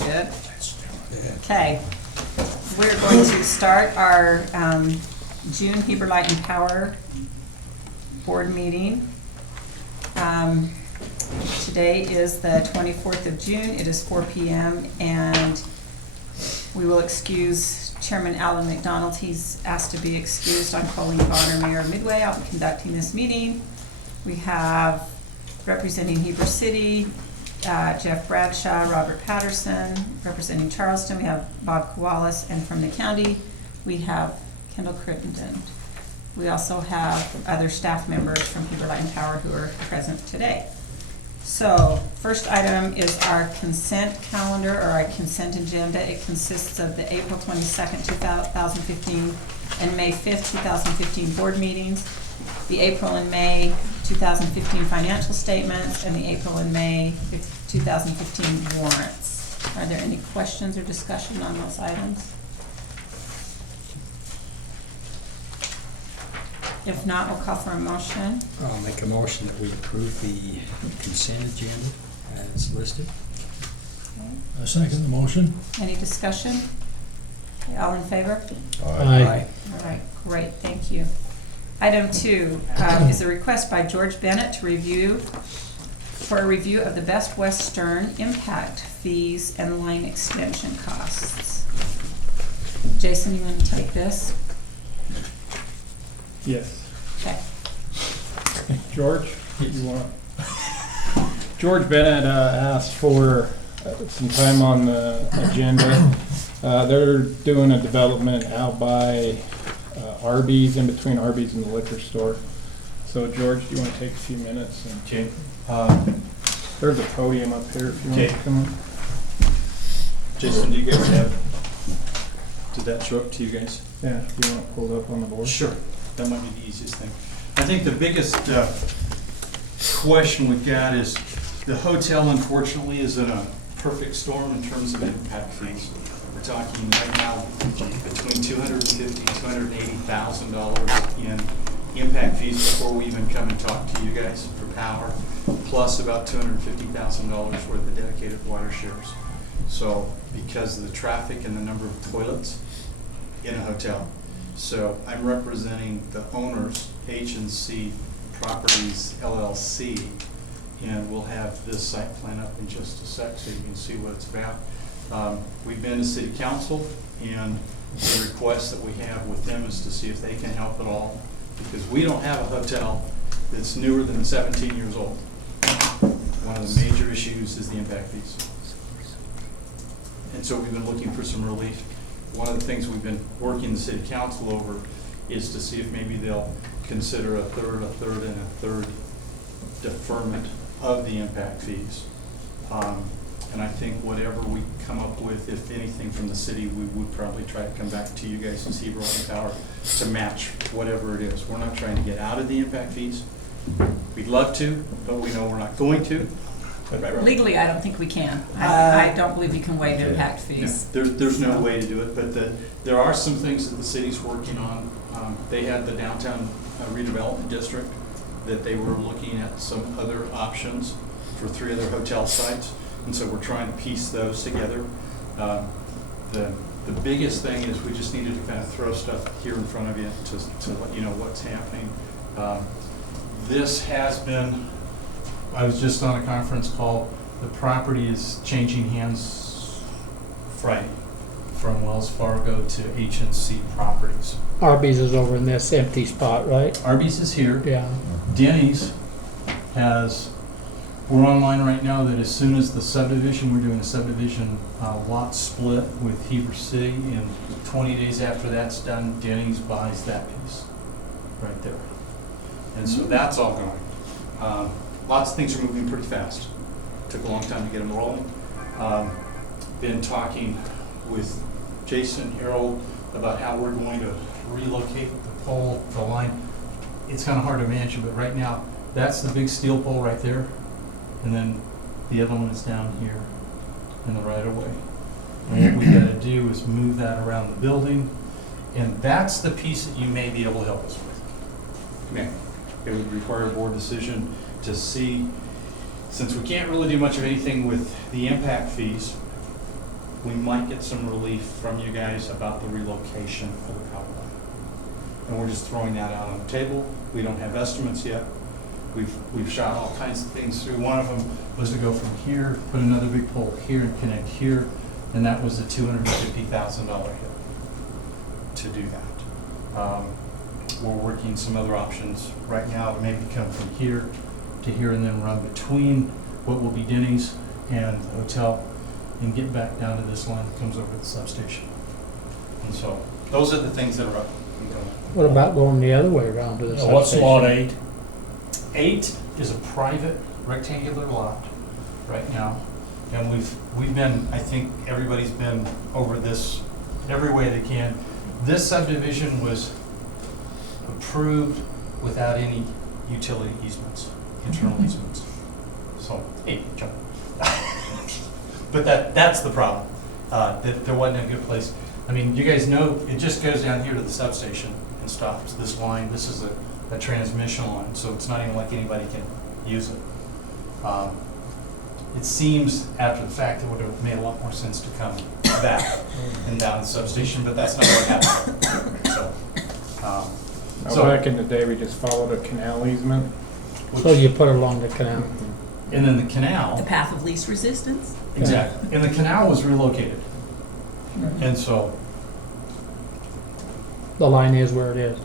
Good. Okay, we're going to start our June Heber Light and Power Board meeting. Today is the 24th of June. It is 4 p.m. and we will excuse Chairman Alan McDonald. He's asked to be excused. I'm Colleen Bonner, Mayor of Midway. I'll be conducting this meeting. We have representing Heber City, Jeff Bradshaw, Robert Patterson. Representing Charleston, we have Bob Kowalis, and from the county, we have Kendall Crittenden. We also have other staff members from Heber Light and Power who are present today. So, first item is our consent calendar, or our consent agenda. It consists of the April 22nd, 2015 and May 5th, 2015 board meetings, the April and May 2015 financial statements, and the April and May 2015 warrants. Are there any questions or discussion on those items? If not, we'll call for a motion. I'll make a motion that we approve the consent agenda as listed. Okay. I second the motion. Any discussion? Okay, all in favor? Aye. All right, great, thank you. Item 2 is a request by George Bennett to for a review of the Best Western impact fees and line extension costs. Jason, you want to take this? Yes. Okay. George, you want? George Bennett asked for some time on the agenda. They're doing a development out by Arby's, in between Arby's and the liquor store. So George, do you want to take a few minutes? And Okay. there's a podium up here if you want Okay. to come on. Jason, do you guys have, did that show up to you guys? Yeah, if you want to pull it up on the board. Sure. That might be the easiest thing. I think the biggest question we've got is the hotel, unfortunately, is in a perfect storm in terms of impact fees. We're talking right now between $250,000 and $280,000 in impact fees before we even come and talk to you guys for power, plus about $250,000 worth of dedicated water shares. So because of the traffic and the number of toilets in a hotel. So I'm representing the owners, H&C Properties LLC, and we'll have this site plan up in just a sec so you can see what it's about. We've been to City Council, and the request that we have with them is to see if they can help at all, because we don't have a hotel that's newer than 17 years old. One of the major issues is the impact fees. And so we've been looking for some relief. One of the things we've been working the City Council over is to see if maybe they'll consider a third, and a third deferment of the impact fees. And I think whatever we come up with, if anything from the city, we would probably try to come back to you guys as Heber Light and Power to match whatever it is. We're not trying to get out of the impact fees. We'd love to, but we know we're not going to. Right. Legally, I don't think we can. I don't believe you can waive impact fees. There's no way to do it, but there are some things that the city's working on. They had the downtown redevelopment district that they were looking at some other options for 3 other hotel sites, and so we're trying to piece those together. The biggest thing is we just needed to kind of throw stuff here in front of you to let you know what's happening. This has been, I was just on a conference call. The property is changing hands Friday from Wells Fargo to H&C Properties. Arby's is over in this empty spot, right? Arby's is here. Yeah. Denny's we're online right now that as soon as the subdivision, we're doing a subdivision lot split with Heber City, and 20 days after that's done, Denny's buys that piece right there. And so that's all going. Lots of things are moving pretty fast. Took a long time to get them rolling. Been talking with Jason Harold about how we're going to relocate the line. It's kind of hard to imagine, but right now, that's the big steel pole right there. And then the other one is down here in the right of way. And what we got to do is move that around the building. And that's the piece that you may be able to help us with. Okay. It would require a board decision to see, since we can't really do much of anything with the impact fees, we might get some relief from you guys about the relocation of the power line. And we're just throwing that out on the table. We don't have estimates yet. We've shot all kinds of things through. One of them was to go from here, put another big pole here and connect here, and that was a $250,000 hit to do that. We're working some other options right now to maybe come from here to here and then run between what will be Denny's and the hotel and get back down to this line that comes over the substation. And so those are the things that are up and coming. What about going the other way around to the substation? What's lot 8? 8 is a private rectangular lot right now. And we've been, I think everybody's been over this every way they can. This subdivision was approved without any utility easements, internal easements. So, hey, John. But that's the problem, that there wasn't a good place. I mean, you guys know, it just goes down here to the substation and stops. This line, this is a transmission line, so it's not even like anybody can use it. It seems after the fact it would have made a lot more sense to come back and down the substation, but that's not what happened. So, Back in the day, we just followed a canal easement. So you put it along the canal. and then the The canal, path of least resistance? exactly, and the canal was relocated. And so, The line is where it is.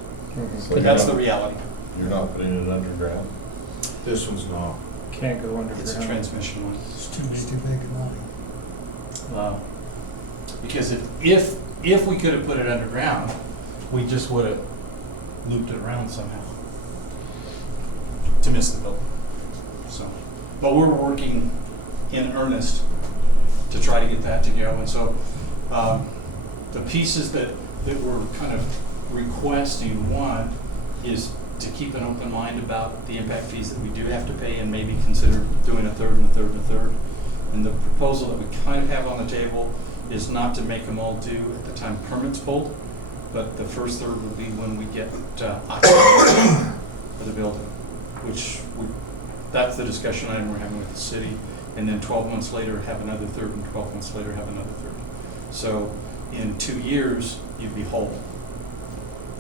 So that's the reality. You're not putting it underground? This one's not. Can't go underground. It's a transmission line. It's too big a line. Because if we could have put it underground, we just would have looped it around somehow to miss the building. So, but we're working in earnest to try to get that to go. And so the pieces that we're kind of requesting, one, is to keep an open mind about the impact fees that we do have to pay and maybe consider doing a third and a third and a third. And the proposal that we kind of have on the table is not to make them all due at the time permits pulled, but the first third will be when we get occupancy of the building, that's the discussion item we're having with the city. And then 12 months later, have another third, and 12 months later, have another third. So in 2 years, you'd be whole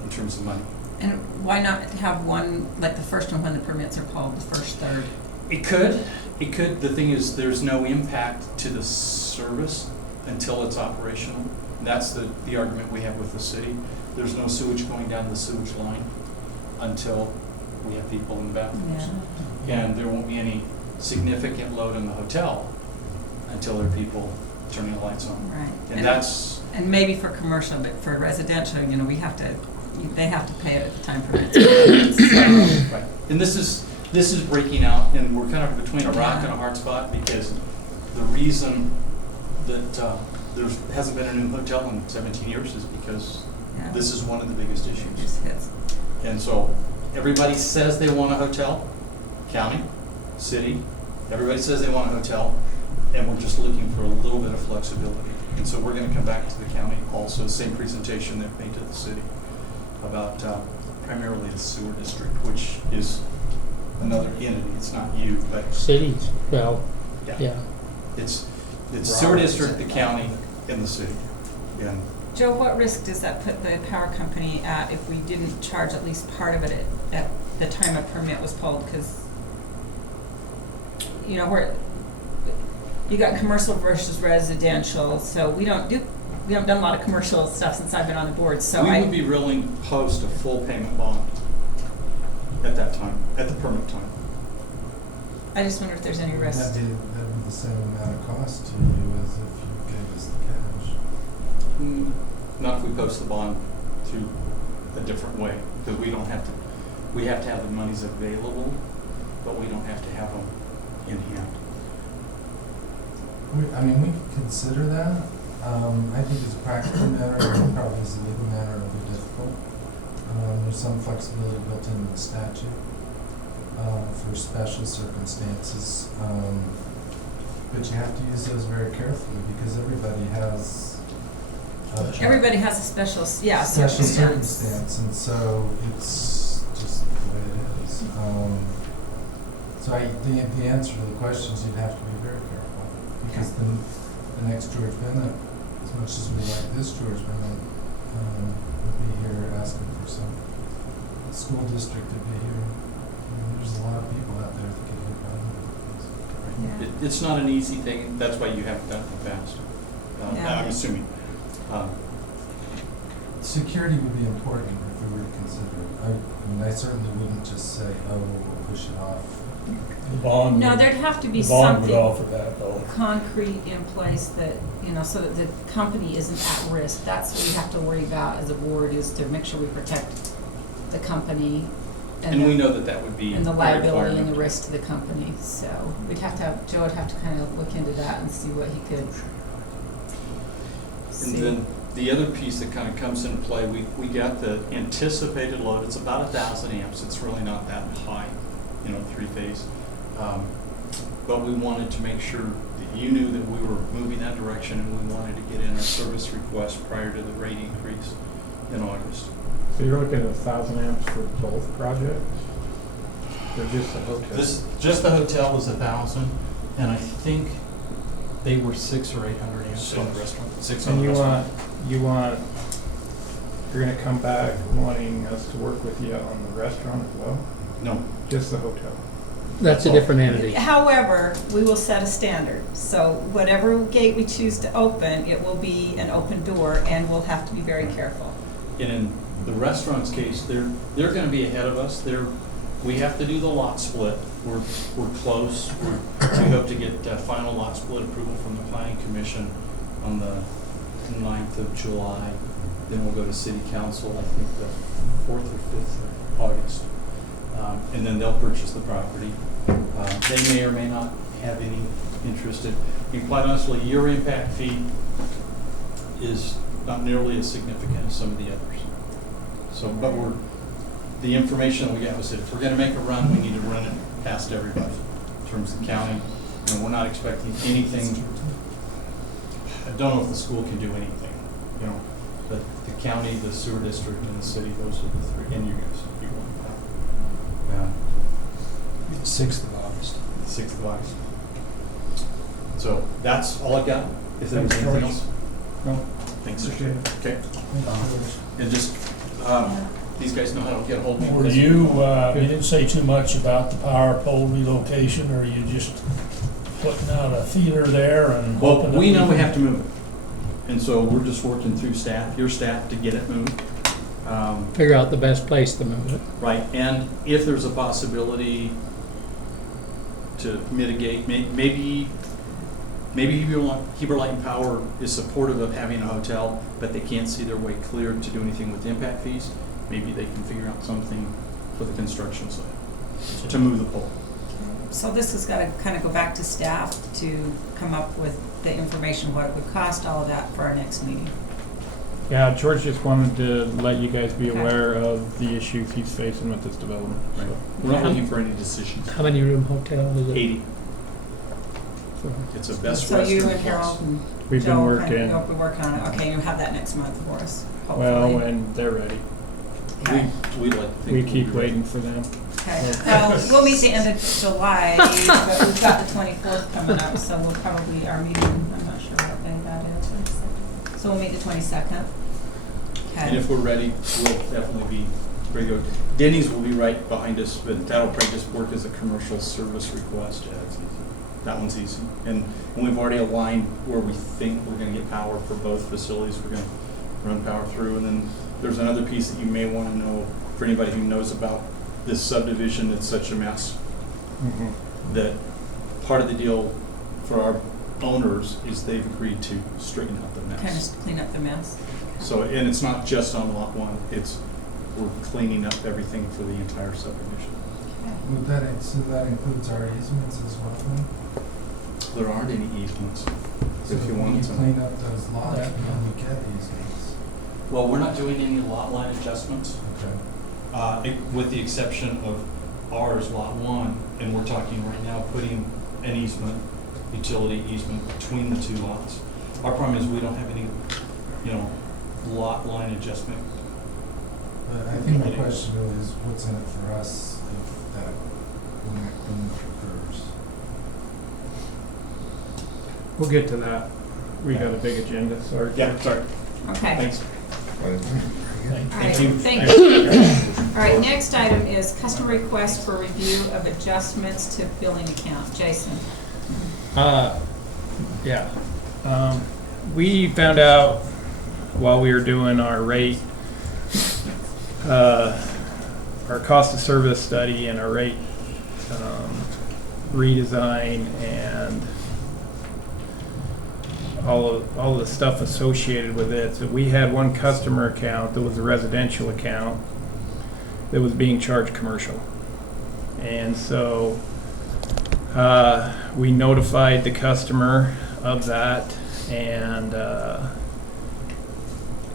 in terms of money. And why not have one, like the first one when the permits are pulled, the first third? It could. The thing is, there's no impact to the service until it's operational. That's the argument we have with the city. There's no sewage going down the sewage line until we have people in the bathrooms. Yeah. And there won't be any significant load in the hotel until there are people turning the lights on. Right. And that's, And maybe for commercial, but for residential, you know, they have to pay it at the time permits. right. And this is breaking out, and we're kind of between a rock and a hard spot, because the reason that there hasn't been a new hotel in 17 years is because Yeah. this is one of the biggest It issues. just hits. And so everybody says they want a hotel, county, city, everybody says they want a hotel, and we're just looking for a little bit of flexibility. And so we're going to come back to the county also, same presentation that made to the city about primarily the sewer district, which is another entity. It's not you, but Cities, well, yeah. it's sewer district, the county, and the city. And Joe, what risk does that put the power company at if we didn't charge at least part of it at the time a permit was pulled? Because, you know, you got commercial versus residential, so we haven't done a lot of commercial stuff since I've been on the board, so we would be willing to post a full payment bond at that time, at the permit time. I just wonder if there's any risk. That'd be the same amount of cost to you as if you gave us the cash. Not if we post the bond through a different way, because we have to have the monies available, but we don't have to have them in hand. We could consider that. I think as a practical matter, and probably as a legal matter, it'll be difficult. There's some flexibility built into the statute for special circumstances. But you have to use those very carefully, because everybody has Everybody has a special special circumstance. circumstance, and so it's just the way it is. So the answer to the question is you'd have to be very careful, because the next George Bennett, as much as we like this George Bennett, would be here asking for some school district to be here. There's a lot of people out there that get hit by it. It's not an easy thing, that's why you haven't done it in the past. Yeah. I'm assuming. Security would be important if we were to consider it. I mean, I certainly wouldn't just say, oh, we'll push it off. The bond. No, would- there'd have to be The bond would something offer that though. concrete in place that, you know, so that the company isn't at risk. That's what we have to worry about as a board, is to make sure we protect the company And we know that that would be a and the liability and the requirement. risk to the company. So we'd have to have, Joe would have to kind of look into that and see what he could And see. then the other piece that kind of comes into play, we got the anticipated load, it's about 1,000 amps, it's really not that high, you know, three-phase. But we wanted to make sure that you knew that we were moving that direction, and we wanted to get in our service request prior to the rate increase in August. So you're looking at 1,000 amps for both projects? Or just the hotel? Just the hotel was 1,000, and I think they were 600 or 800 amps on the restaurant. 600 And restaurant. you're gonna come back wanting us to work with you on the restaurant as well? No, Just the hotel? That's a different entity. However, we will set a standard. So whatever gate we choose to open, it will be an open door, and we'll have to be very careful. and in the restaurant's case, they're gonna be ahead of us. We have to do the lot split. We're close. We hope to get final lot split approval from the planning commission on the 9th of July. Then we'll go to city council, I think the 4th or 5th of August. And then they'll purchase the property. They may or may not have any interest in, I mean, quite honestly, your impact fee is not nearly as significant as some of the others. So, but the information that we got was that if we're gonna make a run, we need to run it past everybody in terms of county. And we're not expecting anything. I don't know if the school can do anything, you know, but the county, the sewer district, and the city, those are the three, and you guys, you want that. 6th of August. 6th of August. So that's all I got. If there was Thanks, anything George. else. No, Thanks. appreciate it. Okay. And just, these guys know how to get a hold of me. Were you, you didn't say too much about the power pole relocation, or you just putting out a feeler there and Well, hoping that we know we can- have to move it. And so we're just working through staff, your staff, to get it moved. Figure out the best place to move it. Right, and if there's a possibility to mitigate, maybe Heber Light and Power is supportive of having a hotel, but they can't see their way clear to do anything with impact fees. Maybe they can figure out something for the construction side to move the pole. So this has got to kind of go back to staff to come up with the information, what it would cost, all of that for our next meeting. Yeah, George just wanted to let you guys be Okay. aware of the issues he's facing with this development. Right. So, We're not looking for any decisions. How many room hotel is it? 80, it's a best So you Western and Harold plus. and We've been Joe working, you'll be working on it. Okay, you'll have that next month for us, well, hopefully. when they're ready. Okay. We'd like to think. We we'll keep be ready. waiting for them. Okay, well, we'll meet the end of July, but we've got the 24th coming up, so we'll probably, our meeting, I'm not sure what day that is. So we'll meet the 22nd. And Okay, if we're ready, we'll definitely be ready to go. Denny's will be right behind us, but that'll probably just work as a commercial service request. Yeah, that's easy. That one's easy. And we've already aligned where we think we're gonna get power for both facilities. We're gonna run power through. And then there's another piece that you may wanna know, for anybody who knows about this subdivision that's such a mess, that part of the deal for our owners is they've agreed to straighten out the kind mess. of clean up the mess. So, and it's not just on lot one, we're cleaning up everything for the entire subdivision. Okay. So that includes our easements as well then? There aren't any easements. So If you when wanted to. clean up those lots, Yeah. when you get easements. Well, we're not doing any lot line adjustments, Okay. with the exception of ours, lot one, and we're talking right now putting an easement, utility easement between the two lots. Our problem is we don't have any, lot line adjustment. But I think the question really is, what's in it for us if that, when it occurs? We'll get to that. We got a big agenda, sorry. Yeah, sorry. Okay. Thanks. All right, Thank you. thank you. All right, next item is customer request for review of adjustments to billing account. Jason? Yeah. We found out while we were doing our rate, our cost of service study and our rate redesign and all of the stuff associated with it. So we had one customer account that was a residential account that was being charged commercial. And so we notified the customer of that, and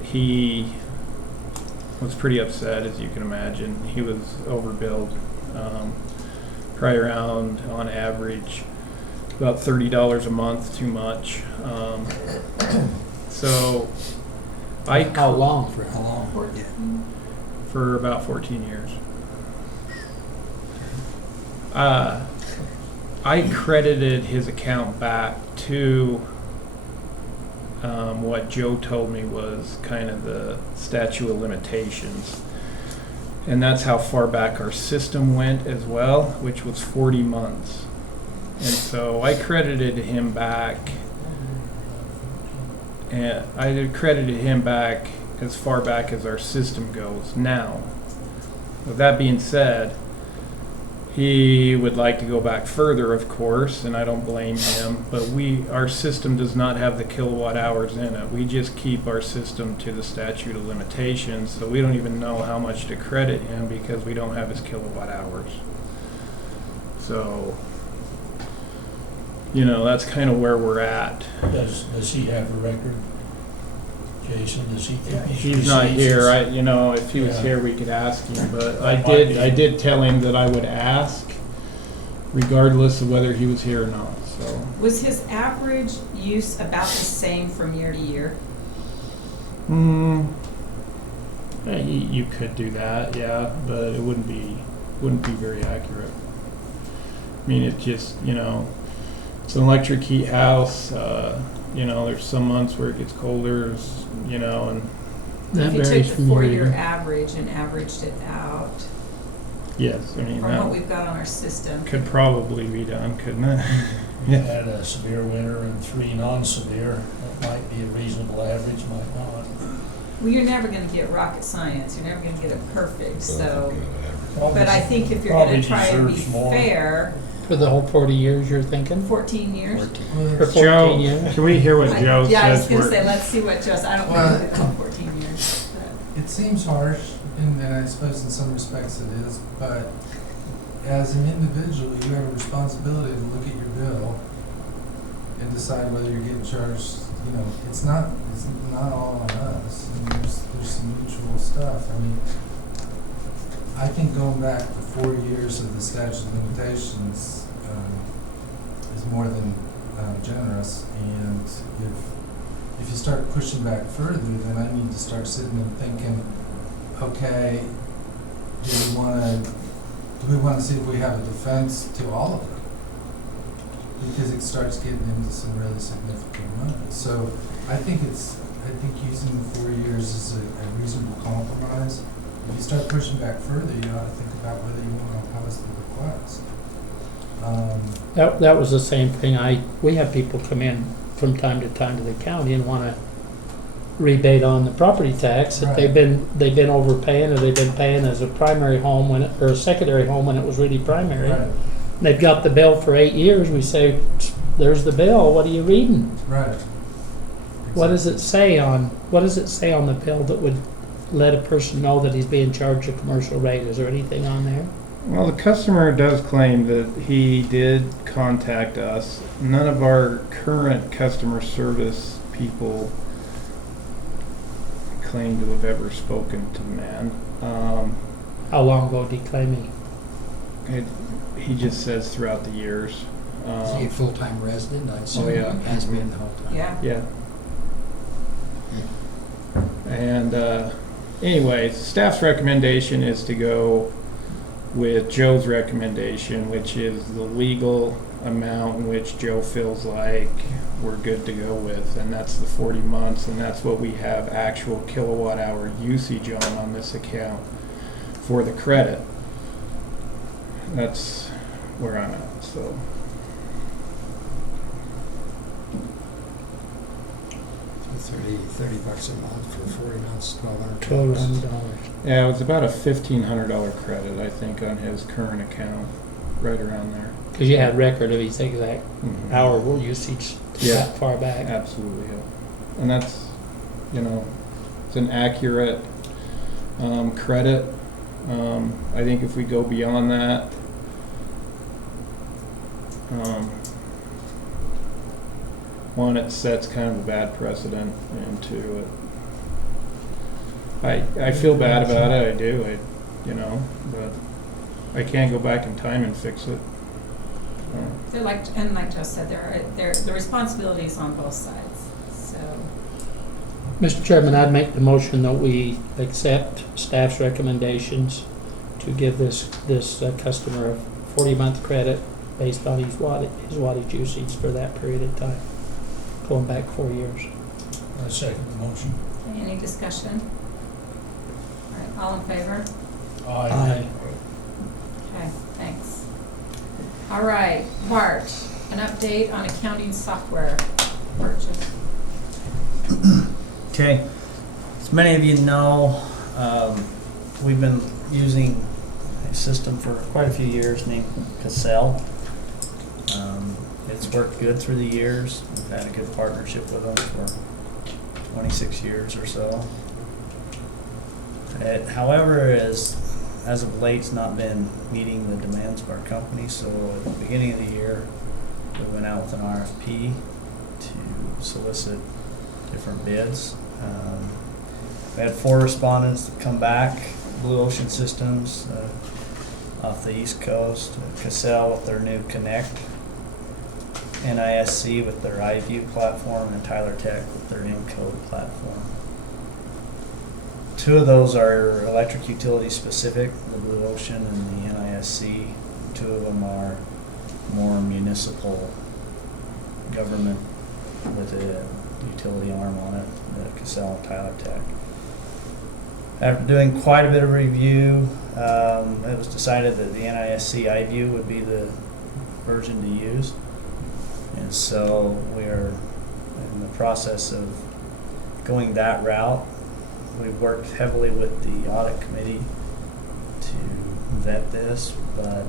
he was pretty upset, as you can imagine. He was overbilled, probably around, on average, about $30 a month too much. So How long? For how long? Yeah. for about 14 years. I credited his account back to what Joe told me was kind of the statute of limitations. And that's how far back our system went as well, which was 40 months. And so I credited him back, and I credited him back as far back as our system goes now. With that being said, he would like to go back further, of course, and I don't blame him, but our system does not have the kilowatt hours in it. We just keep our system to the statute of limitations, so we don't even know how much to credit him because we don't have his kilowatt hours. So, that's kind of where we're at. Does he have a record? Jason, does he keep his He's not receipts? here. If he was Yeah. here, we could ask him, but I That might be- did tell him that I would ask regardless of whether he was here or not, so. Was his average use about the same from year to year? Yeah, you could do that, yeah, but it wouldn't be very accurate. I mean, it just, it's an electric heat house, there's some months where it gets colder, and That If you varies took the from year to 4-year year. average and averaged it out yes, I mean, from what that we've got on our system. could probably be done, couldn't it? Had a severe winter and 3 non-severe. That might be a reasonable average, might not. Well, you're never gonna get rocket science, you're never gonna get it perfect, so, but I think if you're Probably gonna try and be deserves more. fair, For the whole 40 years you're thinking? 14 years? For 14 Joe, years? can we hear what Joe Yeah, I was says? gonna We're- say, let's see what Joe, I don't Well- think it's 14 years, but. It seems harsh, and I suppose in some respects it is, but as an individual, you have a responsibility to look at your bill and decide whether you're getting charged, it's not all on us. I mean, there's some mutual stuff. I mean, I think going back to 4 years of the statute of limitations is more than generous, and if you start pushing back further, then I need to start sitting and thinking, okay, do we want to see if we have a defense to all of it? Because it starts getting into some really significant money. So I think using the 4 years is a reasonable compromise. If you start pushing back further, you ought to think about whether you want to oppose the request. That was the same thing. We have people come in from time to time to the county and want to rebate on the property tax that Right. they've been overpaying, or they've been paying as a primary home or a secondary home when it was really primary. Right, They've got the bill for 8 years. We say, "There's the bill. What are you reading? right. What does it say on the bill that would let a person know that he's being charged a commercial rate? Is there anything on there?" Well, the customer does claim that he did contact us. None of our current customer service people claim to have ever spoken to the man. How long ago did he claim he? He just says throughout the years. Is he a full-time resident? I'd assume Oh, yeah. he has been the whole time. Yeah. Yeah. And anyways, staff's recommendation is to go with Joe's recommendation, which is the legal amount in which Joe feels like we're good to go with, and that's the 40 months, and that's what we have actual kilowatt hour usage on this account for the credit. That's where I'm at, so. So $30 a month for 40 months, $1,200. $1,200. Yeah, it was about a $1,500 credit, I think, on his current account, right around there. Because you had record of his exact Mhm. hour usage Yeah. that far back. Absolutely, yeah. And that's, it's an accurate credit. I think if we go beyond that, one, it sets kind of a bad precedent, and two, I feel bad about it, I do, but I can't go back in time and fix it. They're like Joe said, the responsibility is on both sides, so. Mr. Chairman, I'd make the motion that we accept staff's recommendations to give this customer a 40-month credit based on his wattage usage for that period of time, going back 4 years. I second the motion. Any discussion? All right, all in favor? Aye. Okay, thanks. All right, Bart, an update on accounting software purchase. Okay, as many of you know, we've been using a system for quite a few years named Cassell. It's worked good through the years. We've had a good partnership with them for 26 years or so. It, however, as of late, it's not been meeting the demands of our company, so at the beginning of the year, we went out with an RFP to solicit different bids. We had 4 respondents that come back: Blue Ocean Systems off the East Coast, Cassell with their new Connect, NISC with their iView platform, and Tyler Tech with their Encode platform. 2 of those are electric utility specific, the Blue Ocean and the NISC. 2 of them are more municipal government with a utility arm on it, the Cassell and Tyler Tech. After doing quite a bit of review, it was decided that the NISC iView would be the version to use. And so we are in the process of going that route. We've worked heavily with the audit committee to vet this, but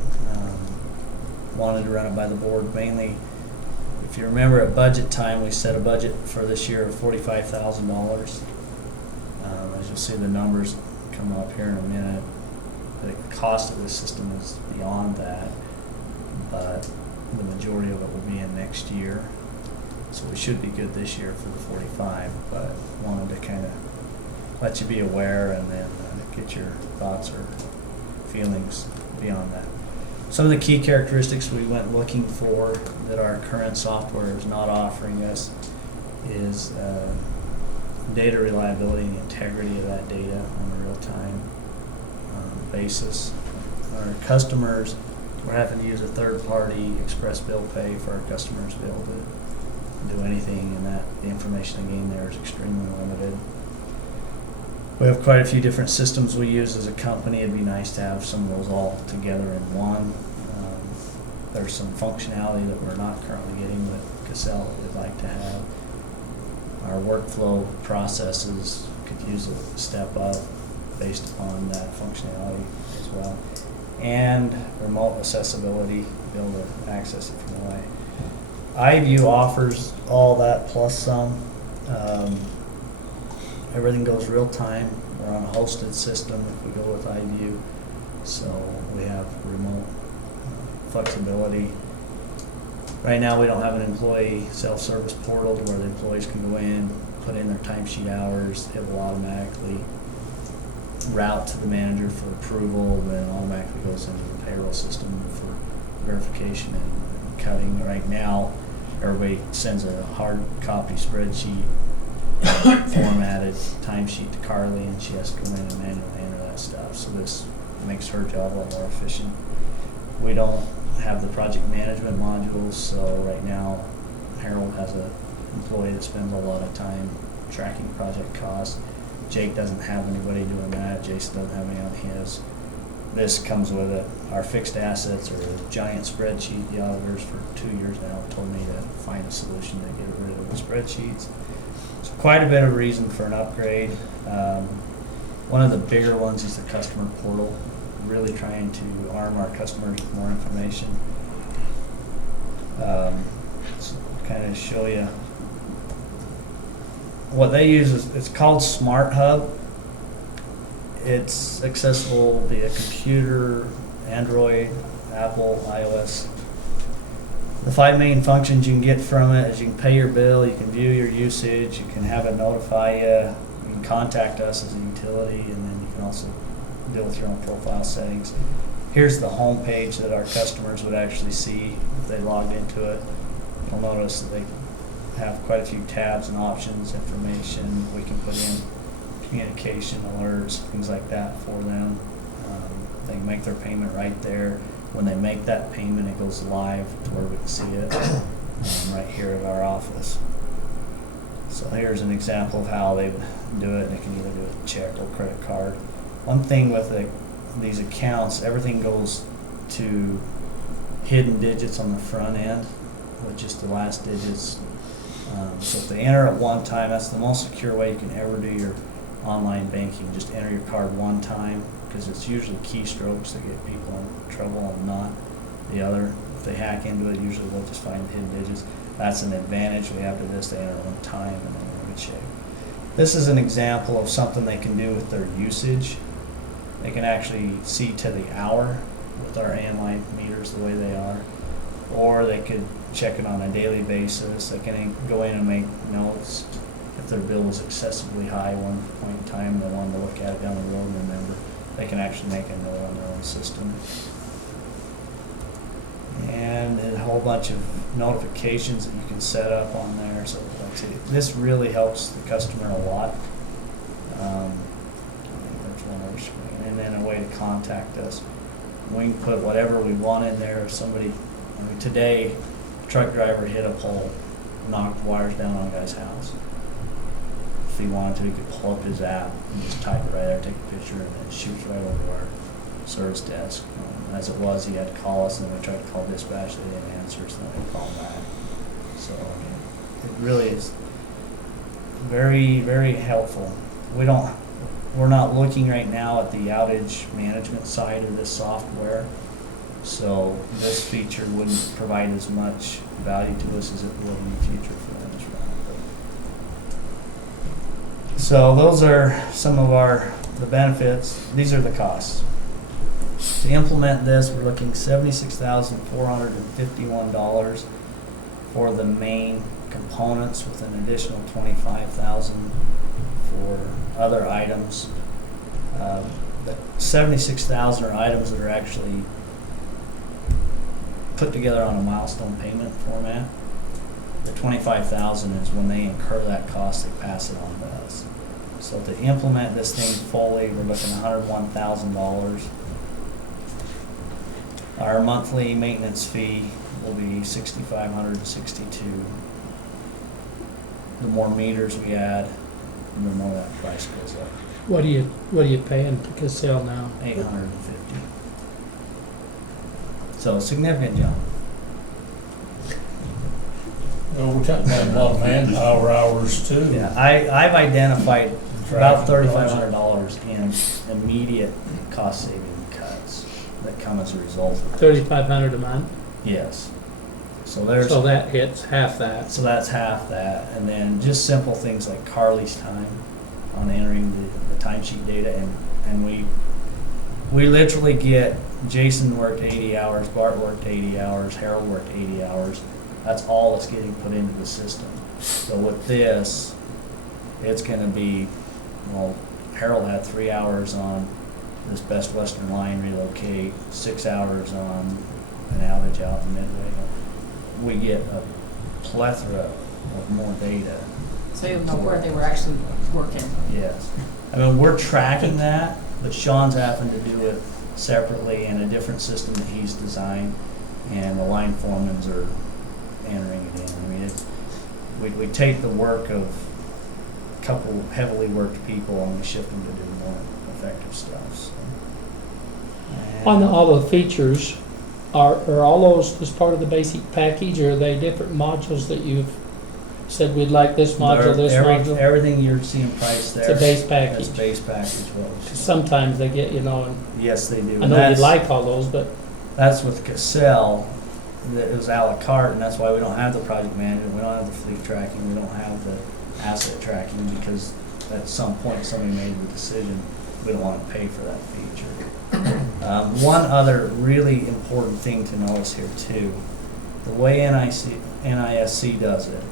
wanted to run it by the board mainly. If you remember at budget time, we set a budget for this year of $45,000. As you'll see the numbers come up here in a minute, the cost of this system is beyond that, but the majority of it will be in next year. So we should be good this year for the 45, but wanted to kind of let you be aware and then get your thoughts or feelings beyond that. Some of the key characteristics we went looking for that our current software is not offering us is data reliability and integrity of that data on a real-time basis. Our customers, we're having to use a third-party express bill pay for our customers to be able to do anything, and that the information again there is extremely limited. We have quite a few different systems we use as a company. It'd be nice to have some of those all together in one. There's some functionality that we're not currently getting with Cassell that we'd like to have. Our workflow processes could use a step up based upon that functionality as well. And remote accessibility, be able to access it from away. iView offers all that plus some. Everything goes real time. We're on a hosted system if we go with iView, so we have remote flexibility. Right now we don't have an employee self-service portal where the employees can go in, put in their timesheet hours. It will automatically route to the manager for approval, then automatically goes into the payroll system for verification and cutting. Right now, everybody sends a hard copy spreadsheet, formatted timesheet to Carly, and she has to go in and manually enter that stuff. So this makes her job a lot more efficient. We don't have the project management modules, so right now Harold has a employee that spends a lot of time tracking project costs. Jake doesn't have anybody doing that. Jason doesn't have any on his. This comes with it. Our fixed assets are a giant spreadsheet. The auditors for 2 years now have told me to find a solution to get rid of the spreadsheets. So quite a bit of reason for an upgrade. One of the bigger ones is the customer portal, really trying to arm our customers with more information. So kind of show you what they use is, it's called Smart Hub. It's accessible via computer, Android, Apple, iOS. The 5 main functions you can get from it is you can pay your bill, you can view your usage, you can have it notify you, you can contact us as a utility, and then you can also deal with your own profile settings. Here's the home page that our customers would actually see if they logged into it. You'll notice that they have quite a few tabs and options, information. We can put in communication alerts, things like that for them. They can make their payment right there. When they make that payment, it goes live to where we can see it right here at our office. So here's an example of how they would do it. They can either do a check or credit card. One thing with these accounts, everything goes to hidden digits on the front end, which is the last digits. So if they enter at one time, that's the most secure way you can ever do your online banking. Just enter your card one time, because it's usually keystrokes that get people in trouble and not the other. If they hack into it, usually they'll just find the hidden digits. That's an advantage we have to this. They enter one time and then we're in good shape. This is an example of something they can do with their usage. They can actually see to the hour with our AMI meters the way they are, or they could check it on a daily basis. They can go in and make notes if their bill was excessively high one point in time and they wanted to look at it down the road and remember. They can actually make a note on their own system. And a whole bunch of notifications that you can set up on there. So this really helps the customer a lot. I think there's one other screen. And then a way to contact us. We can put whatever we want in there. If somebody, today, a truck driver hit a pole, knocked wires down on a guy's house. If he wanted to, he could pull up his app and just type it right there, take a picture, and then shoots right over to our service desk. As it was, he had to call us, and then we tried to call dispatch, they didn't answer, so then we called back. So it really is very, very helpful. We're not looking right now at the outage management side of this software, so this feature wouldn't provide as much value to us as it will in the future for them as well. So those are some of the benefits. These are the costs. To implement this, we're looking $76,451 for the main components, with an additional $25,000 for other items. The $76,000 are items that are actually put together on a milestone payment format. The $25,000 is when they incur that cost, they pass it on to us. So to implement this thing fully, we're looking at $101,000. Our monthly maintenance fee will be $6,562. The more meters we add, the more that price goes up. What are you paying to Casell now? $850. So a significant jump. Well, we're talking about a lot of manpower hours too. Yeah, I've identified about $3,500 in immediate cost saving cuts that come as a result of this. $3,500 a month? Yes. So that hits half that. So that's half that, and then just simple things like Carly's time on entering the timesheet data, and we literally get Jason worked 80 hours, Bart worked 80 hours, Harold worked 80 hours. That's all that's getting put into the system. So with this, it's going to be, well, Harold had 3 hours on this Best Western line relocate, 6 hours on an outage out in Midway. We get a plethora of more data. So you'll know where they were actually working. Yes. I mean, we're tracking that, but Sean's having to do it separately in a different system that he's designed, and the line foremans are entering it in. I mean, we take the work of a couple heavily worked people and we shift them to do more effective stuff, so. On And- all the features, are all those just part of the basic package, or are they different modules that you've said we'd like this module, this module? Everything you're seeing priced there. It's a base That's package. base package, well, Sometimes they get, and yes, they do. I And know you'd that's- like all those, but That's with Cassell, that it was a la carte, and that's why we don't have the project management, we don't have the fleet tracking, we don't have the asset tracking, because at some point, somebody made the decision, we don't want to pay for that feature. One other really important thing to notice here too, the way NISC does it,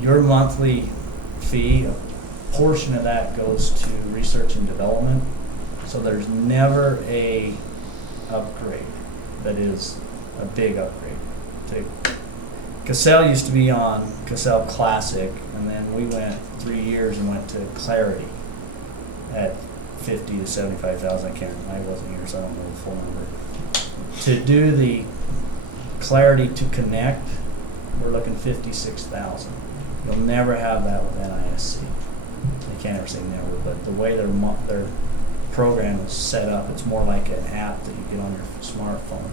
your monthly fee, a portion of that goes to research and development, so there's never a upgrade that is a big upgrade. Cassell used to be on Cassell Classic, and then we went 3 years and went to Clarity at 50 to 75,000. I wasn't here, so I don't know the full number. To do the Clarity to connect, we're looking 56,000. You'll never have that with NISC. You can't ever say never, but the way their program is set up, it's more like an app that you get on your smartphone.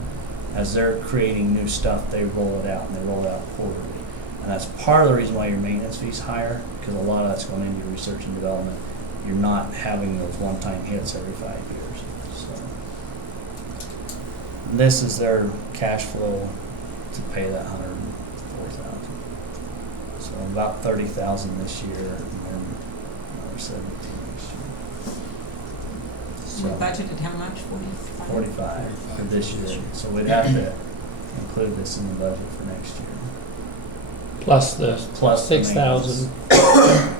As they're creating new stuff, they roll it out, and they roll it out quarterly. And that's part of the reason why your maintenance fee's higher, because a lot of that's going into your research and development. You're not having those one-time hits every 5 years. So this is their cash flow to pay that $104,000. So about $30,000 this year, and then another $17,000 next year. We So budgeted how much, 45? 45 for this year. So we'd have to include this in the budget for next year. plus the Plus the 6,000. maintenance.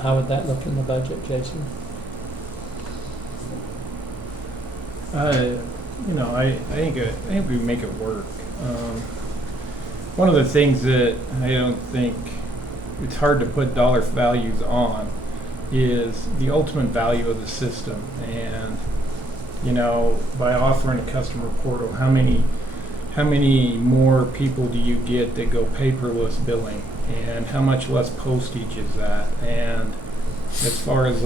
How would that look in the budget, Jason? I think we make it work. One of the things that I don't think it's hard to put dollar values on is the ultimate value of the system. And by offering a customer portal, how many more people do you get that go paperless billing, and how much less postage is that? And as far as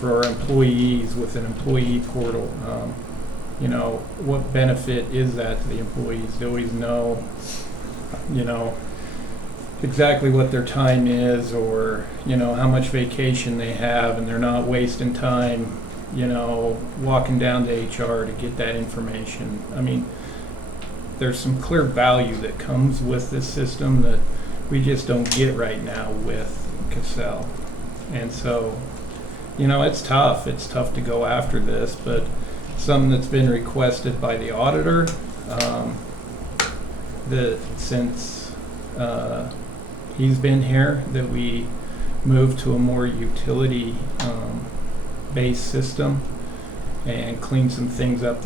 for our employees with an employee portal, what benefit is that to the employees? They always know, exactly what their time is, or, how much vacation they have, and they're not wasting time, walking down to HR to get that information. I mean, there's some clear value that comes with this system that we just don't get right now with Cassell. And so, it's tough. It's tough to go after this, but something that's been requested by the auditor, that since he's been here, that we move to a more utility based system and clean some things up that